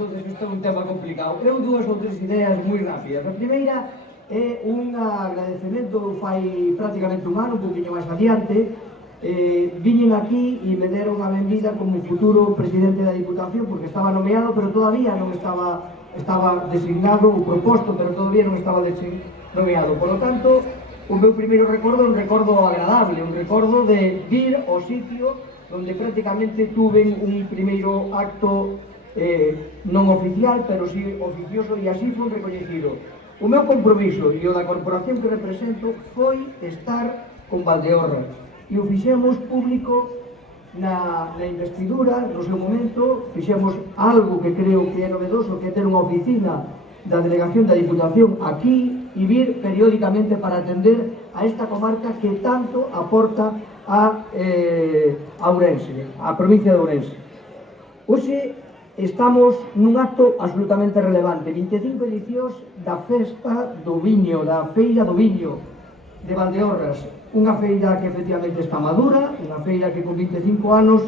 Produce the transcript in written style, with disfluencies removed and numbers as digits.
entonces isto é un tema complicado. Eu dúas ou tres ideas moi rápidas. A primeira é un agradecemento fai prácticamente un ano, un poquinho máis adiante. Viñen aquí e me deron a benvida como futuro presidente da Diputación, porque estaba nomeado, pero todavía non estaba designado ou proposto, pero todavía non estaba nomeado. Por lo tanto, o meu primeiro recordo é un recordo agradable, un recordo de vir ao sitio onde prácticamente tuven un primeiro acto non oficial, pero sí oficioso, e así foi recoñecido. O meu compromiso e o da corporación que represento foi estar con Valdeorras, e o fixemos público na investidura. No seu momento fixemos algo que creo que é novedoso, que é ter unha oficina da delegación da Diputación aquí e vir periódicamente para atender a esta comarca que tanto aporta a Ourense, a provincia de Ourense. Hoxe estamos nun acto absolutamente relevante, 25 edicións da festa do viño, da feira do viño de Valdeorras, unha feira que efectivamente está madura, unha feira que con 25 anos